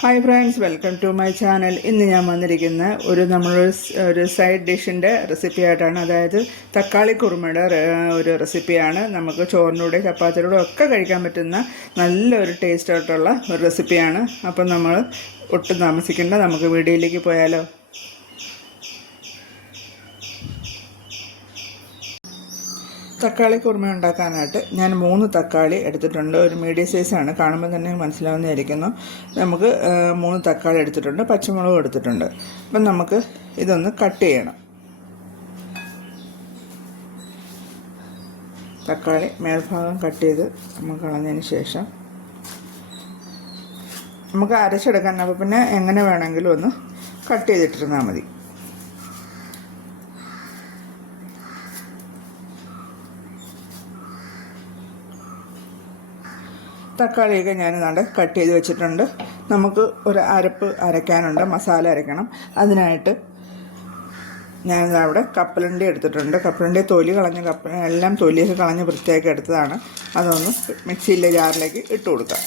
Hi friends welcome to my channel ഇന്ന് ഞാൻ വന്നിരിക്കുന്ന ഒരു നമ്മളൊരു ഒരു സൈഡ് ഡിഷിന്റെ റെസിപ്പി ആയിട്ടാണ്. അതായത് തക്കാളി കുറുമയുടെ ഒരു റെസിപ്പിയാണ് നമുക്ക് ചോറിനൂടെ ചപ്പാത്തിയുടെ ഒക്കെ കഴിക്കാൻ പറ്റുന്ന നല്ലൊരു ടേസ്റ്റ് ആയിട്ടുള്ള ഒരു റെസിപ്പിയാണ് അപ്പം നമ്മൾ ഒട്ടും താമസിക്കേണ്ട. നമുക്ക് വീഡിയോയിലേക്ക് പോയാലോ? തക്കാളി കുറുമ ഉണ്ടാക്കാനായിട്ട് ഞാൻ മൂന്ന് തക്കാളി എടുത്തിട്ടുണ്ട്. ഒരു മീഡിയം സൈസാണ് കാണുമ്പോൾ തന്നെ മനസ്സിലാവുന്നതായിരിക്കുന്നു. നമുക്ക് മൂന്ന് തക്കാളി എടുത്തിട്ടുണ്ട്. പച്ചമുളകും എടുത്തിട്ടുണ്ട്. അപ്പം നമുക്ക് ഇതൊന്ന് കട്ട് ചെയ്യണം. തക്കാളി മേൽഭാഗം കട്ട് ചെയ്ത് നമുക്ക് കളഞ്ഞതിന് ശേഷം നമുക്ക് അരച്ചെടുക്കാൻ അപ്പോൾ പിന്നെ എങ്ങനെ വേണമെങ്കിലും ഒന്ന് കട്ട് ചെയ്തിട്ടിരുന്നാൽ മതി. തക്കാളിയൊക്കെ ഞാൻ നാണ്ട് കട്ട് ചെയ്ത് വെച്ചിട്ടുണ്ട്. നമുക്ക് ഒരു അരപ്പ് അരയ്ക്കാനുണ്ട് മസാല അരയ്ക്കണം. അതിനായിട്ട് ഞാൻ അവിടെ കപ്പലണ്ടി എടുത്തിട്ടുണ്ട്. കപ്പലണ്ടി തൊലി കളഞ്ഞ് കപ്പ എല്ലാം തൊലിയൊക്കെ കളഞ്ഞ് വൃത്തിയാക്കി എടുത്തതാണ്. അതൊന്ന് മിക്സിയിലെ ജാറിലേക്ക് ഇട്ട് കൊടുക്കാം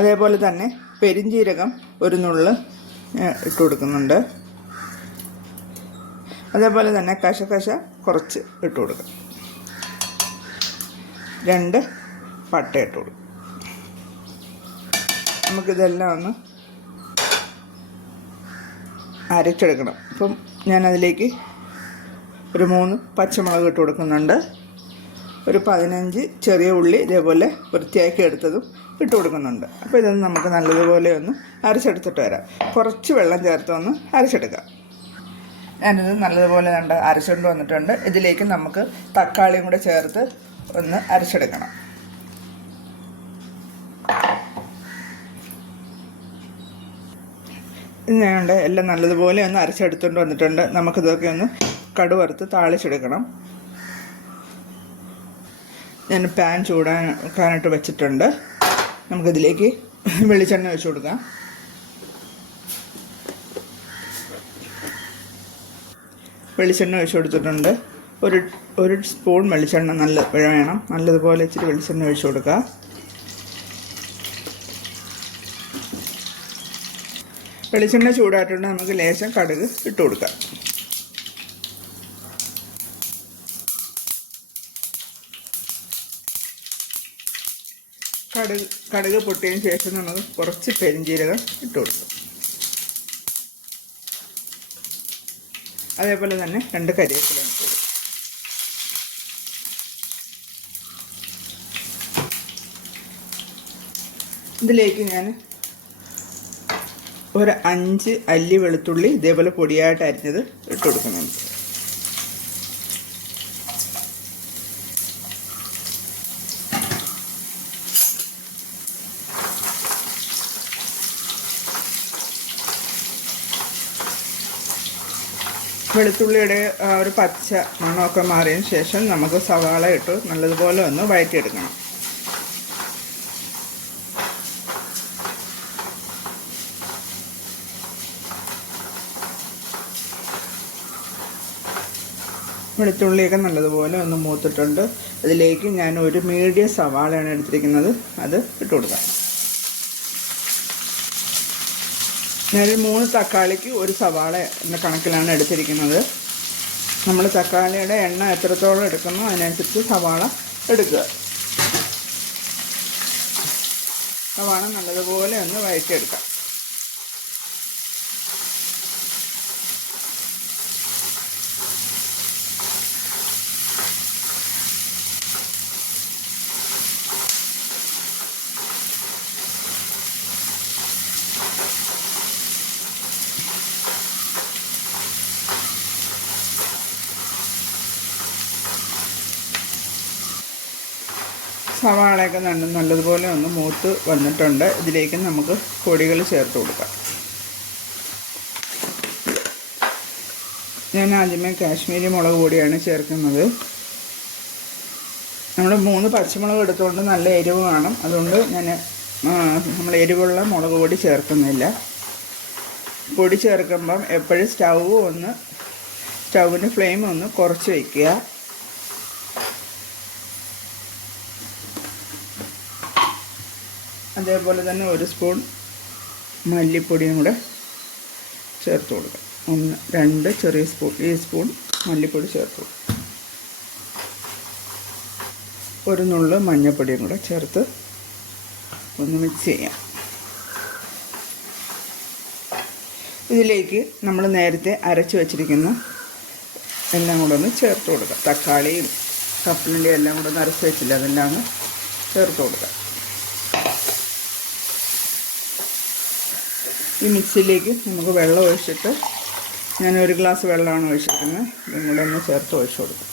അതേപോലെ തന്നെ പെരിഞ്ജീരകം ഒരു നുള്ള് ഇട്ട് കൊടുക്കുന്നുണ്ട്. അതേപോലെ തന്നെ കശകശ കുറച്ച് ഇട്ട് കൊടുക്കാം രണ്ട് പട്ട ഇട്ട് നമുക്കിതെല്ലാം ഒന്ന് അരച്ചെടുക്കണം. അപ്പം ഞാനതിലേക്ക് ഒരു മൂന്ന് പച്ചമുളക് ഇട്ട് കൊടുക്കുന്നുണ്ട്. ഒരു പതിനഞ്ച് ചെറിയ ഉള്ളി ഇതേപോലെ വൃത്തിയാക്കി എടുത്തതും ഇട്ട് കൊടുക്കുന്നുണ്ട്. അപ്പോൾ ഇതൊന്ന് നമുക്ക് നല്ലതുപോലെ ഒന്ന് അരച്ചെടുത്തിട്ട് വരാം. കുറച്ച് വെള്ളം ചേർത്ത് ഒന്ന് അരച്ചെടുക്കാം. ഞാനിത് നല്ലതുപോലെ കണ്ട് അരച്ചുകൊണ്ട് വന്നിട്ടുണ്ട്. ഇതിലേക്ക് നമുക്ക് തക്കാളിയും കൂടെ ചേർത്ത് ഒന്ന് അരച്ചെടുക്കണം. ഞാനുണ്ട് എല്ലാം നല്ലതുപോലെ ഒന്ന് അരച്ചെടുത്തുകൊണ്ട് വന്നിട്ടുണ്ട്. നമുക്കിതൊക്കെ ഒന്ന് കടുവറുത്ത് താളിച്ചെടുക്കണം. ഞാൻ പാൻ ചൂടാക്കാനായിട്ട് വെച്ചിട്ടുണ്ട്. നമുക്കിതിലേക്ക് വെളിച്ചെണ്ണ വെച്ച് കൊടുക്കാം. വെളിച്ചെണ്ണ ഒഴിച്ചു കൊടുത്തിട്ടുണ്ട്. ഒരു ഒരു സ്പൂൺ വെളിച്ചെണ്ണ നല്ല വേണം. നല്ലതുപോലെ ഇച്ചിരി വെളിച്ചെണ്ണ ഒഴിച്ചു കൊടുക്കുക വെളിച്ചെണ്ണ ചൂടായിട്ടുണ്ട്. നമുക്ക് ലേശം കടുക് ഇട്ട് കൊടുക്കാം. കടുക് കടുക് പൊട്ടിയതിന് ശേഷം നമുക്ക് കുറച്ച് പെരിഞ്ചീരകം ഇട്ട് കൊടുക്കും. അതേപോലെ തന്നെ രണ്ട് കരിവേപ്പില ഇതിലേക്ക് ഞാൻ ഒരു അഞ്ച് അല്ലി വെളുത്തുള്ളി ഇതേപോലെ പൊടിയായിട്ട് അരിഞ്ഞത് ഇട്ട് കൊടുക്കണം. വെളുത്തുള്ളിയുടെ ഒരു പച്ച മണമൊക്കെ മാറിയതിന് ശേഷം നമുക്ക് സവാള ഇട്ട് നല്ലതുപോലെ ഒന്ന് വഴറ്റിയെടുക്കണം. വെളുത്തുള്ളിയൊക്കെ നല്ലതുപോലെ ഒന്ന് മൂത്തിട്ടുണ്ട്. അതിലേക്ക് ഞാൻ ഒരു മീഡിയം സവാളയാണ് എടുത്തിരിക്കുന്നത്. അത് ഇട്ട് കൊടുക്കാം. ഞാനൊരു മൂന്ന് തക്കാളിക്ക് ഒരു സവാള എന്ന കണക്കിലാണ് എടുത്തിരിക്കുന്നത്. നമ്മൾ തക്കാളിയുടെ എണ്ണ എത്രത്തോളം എടുക്കുന്നു അതിനനുസരിച്ച് സവാള എടുക്കുക. സവാള നല്ലതുപോലെ ഒന്ന് വഴറ്റിയെടുക്കാം. സവാളയൊക്കെ നല്ല നല്ലതുപോലെ ഒന്ന് മൂത്ത് വന്നിട്ടുണ്ട്. ഇതിലേക്ക് നമുക്ക് പൊടികൾ ചേർത്ത് കൊടുക്കാം. ഞാൻ ആദ്യമേ കാശ്മീരി മുളക് പൊടിയാണ് ചേർക്കുന്നത്. നമ്മൾ മൂന്ന് പച്ചമുളക് എടുത്തുകൊണ്ട് നല്ല എരിവ് കാണും. അതുകൊണ്ട് ഞാൻ നമ്മൾ എരിവുള്ള മുളക് പൊടി ചേർക്കുന്നില്ല. പൊടി ചേർക്കുമ്പം എപ്പോഴും സ്റ്റൗ ഒന്ന് സ്റ്റൗവിന്റെ ഫ്ലെയിം ഒന്ന് കുറച്ച് വയ്ക്കുക അതേപോലെ തന്നെ ഒരു സ്പൂൺ മല്ലിപ്പൊടിയും കൂടെ ചേർത്ത് കൊടുക്കാം. ഒന്ന് രണ്ട് ചെറിയ സ്പൂൺ ഈ സ്പൂൺ മല്ലിപ്പൊടി ചേർത്ത് കൊടുക്കും. ഒരു നുള്ള് മഞ്ഞൾപ്പൊടിയും കൂടെ ചേർത്ത് ഒന്ന് മിക്സ് ചെയ്യാം. ഇതിലേക്ക് നമ്മൾ നേരത്തെ അരച്ച് വച്ചിരിക്കുന്ന എല്ലാം കൂടെ ഒന്ന് ചേർത്ത് കൊടുക്കാം. തക്കാളിയും കപ്പലിന്റെ എല്ലാം കൂടെ ഒന്ന് അരച്ച് വെച്ചില്ല അതെല്ലാം ഒന്ന് ചേർത്ത് കൊടുക്കാം. ഈ മിക്സിയിലേക്ക് നമുക്ക് വെള്ളം ഒഴിച്ചിട്ട് ഞാൻ ഒരു ഗ്ലാസ് വെള്ളമാണ് ഒഴിച്ചിരിക്കുന്നത്. ഇതും കൂടെ ഒന്ന് ചേർത്ത് ഒഴിച്ചു കൊടുക്കും.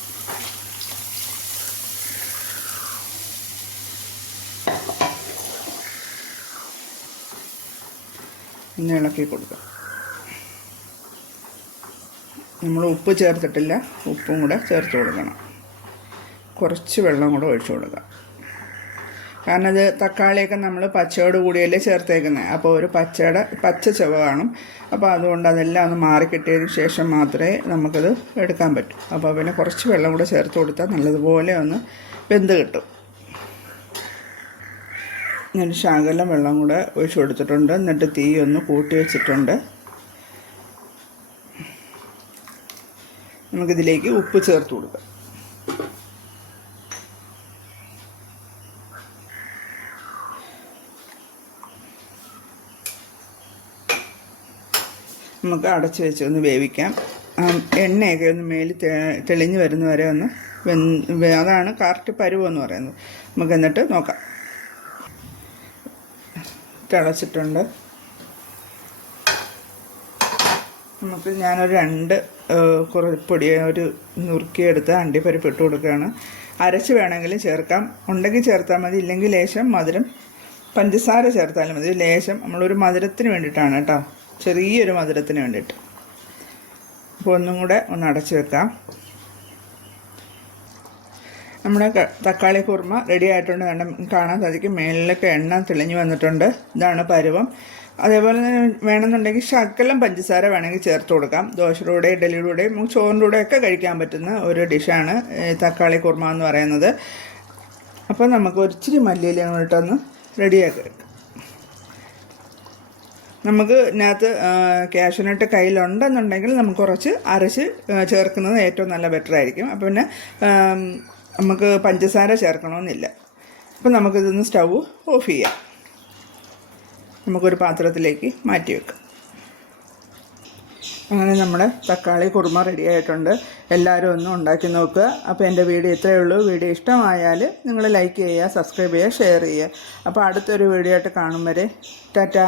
ഒന്ന് ഇളക്കി കൊടുക്കാം. നമ്മൾ ഉപ്പ് ചേർത്തിട്ടില്ല. ഉപ്പും കൂടെ ചേർത്ത് കൊടുക്കണം. കുറച്ച് വെള്ളം കൂടെ ഒഴിച്ചു കൊടുക്കാം. കാരണം ഇത് തക്കാളിയൊക്കെ നമ്മൾ പച്ചയോട് കൂടിയല്ലേ ചേർത്തേക്കുന്നത് അപ്പോൾ ഒരു പച്ചയുടെ പച്ച ചുവ കാണും. അപ്പോൾ അതുകൊണ്ട് അതെല്ലാം ഒന്ന് മാറിക്കിട്ടിയതിന് ശേഷം മാത്രമേ നമുക്കത് എടുക്കാൻ പറ്റൂ. അപ്പോൾ പിന്നെ കുറച്ച് വെള്ളം കൂടെ ചേർത്ത് കൊടുത്താൽ നല്ലതുപോലെ ഒന്ന് വെന്ത് കിട്ടും. ഞാൻ ശകലം വെള്ളം കൂടെ ഒഴിച്ചു കൊടുത്തിട്ടുണ്ട്. എന്നിട്ട് തീ ഒന്ന് കൂട്ടി വെച്ചിട്ടുണ്ട്. നമുക്കിതിലേക്ക് ഉപ്പ് ചേർത്ത് കൊടുക്കാം. നമുക്ക് അടച്ചു വെച്ച് ഒന്ന് വേവിക്കാം. എണ്ണയൊക്കെ ഒന്ന് മേലിൽ തെളിഞ്ഞു വരുന്ന വരെ ഒന്ന് അതാണ് കറക്റ്റ് പരുവെന്ന് പറയുന്നത്. നമുക്ക് എന്നിട്ട് നോക്കാം. തിളച്ചിട്ടുണ്ട്. നമുക്ക് ഞാനൊരു രണ്ട് പൊടി ഒരു നുറുക്കിയെടുത്ത് അണ്ടിപ്പരിപ്പ് ഇട്ട് കൊടുക്കുകയാണ്. അരച്ച് വേണമെങ്കിലും ചേർക്കാം. ഉണ്ടെങ്കിൽ ചേർത്താൽ മതി. ഇല്ലെങ്കിൽ ലേശം മധുരം പഞ്ചസാര ചേർത്താലും മതി. ലേശം നമ്മളൊരു മധുരത്തിന് വേണ്ടിയിട്ടാണ് കേട്ടോ. ചെറിയൊരു മധുരത്തിന് വേണ്ടിയിട്ട്. അപ്പോൾ ഒന്നും കൂടെ ഒന്ന് അടച്ചു വെക്കാം. നമ്മുടെ തക്കാളി കുറുമ റെഡി ആയിട്ടുണ്ട്. കണ്ട കാണാൻ സാധിക്കും. മേളിലൊക്കെ എണ്ണ തെളിഞ്ഞു വന്നിട്ടുണ്ട്. ഇതാണ് പരുവം. അതേപോലെ തന്നെ വേണമെന്നുണ്ടെങ്കിൽ ശക്കലം പഞ്ചസാര വേണമെങ്കിൽ ചേർത്ത് കൊടുക്കാം. ദോശയുടെ കൂടെ ഇഡലിയുടെ കൂടെ ചോറിന്റെ കൂടെ ഒക്കെ കഴിക്കാൻ പറ്റുന്ന ഒരു ഡിഷാണ് തക്കാളി കുറുമ എന്ന് പറയുന്നത്. അപ്പോൾ നമുക്ക് ഒരിച്ചിരി മല്ലിയില റെഡിയാക്കി എടുക്കാം. നമുക്ക് ഇതിനകത്ത് ക്യാഷ്യൂനട്ട് കയ്യിലുണ്ടെന്നുണ്ടെങ്കിൽ നമുക്ക് കുറച്ച് അരച്ച് ചേർക്കുന്നത് ഏറ്റവും നല്ല ബെറ്റർ ആയിരിക്കും. അപ്പോൾ പിന്നെ നമുക്ക് പഞ്ചസാര ചേർക്കണമെന്നില്ല. അപ്പം നമുക്കിതൊന്ന് സ്റ്റൗ ഓഫ് ചെയ്യാം. നമുക്കൊരു പാത്രത്തിലേക്ക് മാറ്റി വെക്കാം. അങ്ങനെ നമ്മുടെ തക്കാളി കുറുമ റെഡി ആയിട്ടുണ്ട്. എല്ലാവരും ഒന്ന് ഉണ്ടാക്കി നോക്കുക. അപ്പോൾ എന്റെ വീഡിയോ ഇത്രയേ ഉള്ളൂ. വീഡിയോ ഇഷ്ടമായാൽ നിങ്ങൾ ലൈക്ക് ചെയ്യുക സബ്സ്ക്രൈബ് ചെയ്യുക ഷെയർ ചെയ്യുക. അപ്പോൾ അടുത്തൊരു വീഡിയോ ആയിട്ട് കാണും വരെ. ടാറ്റാ.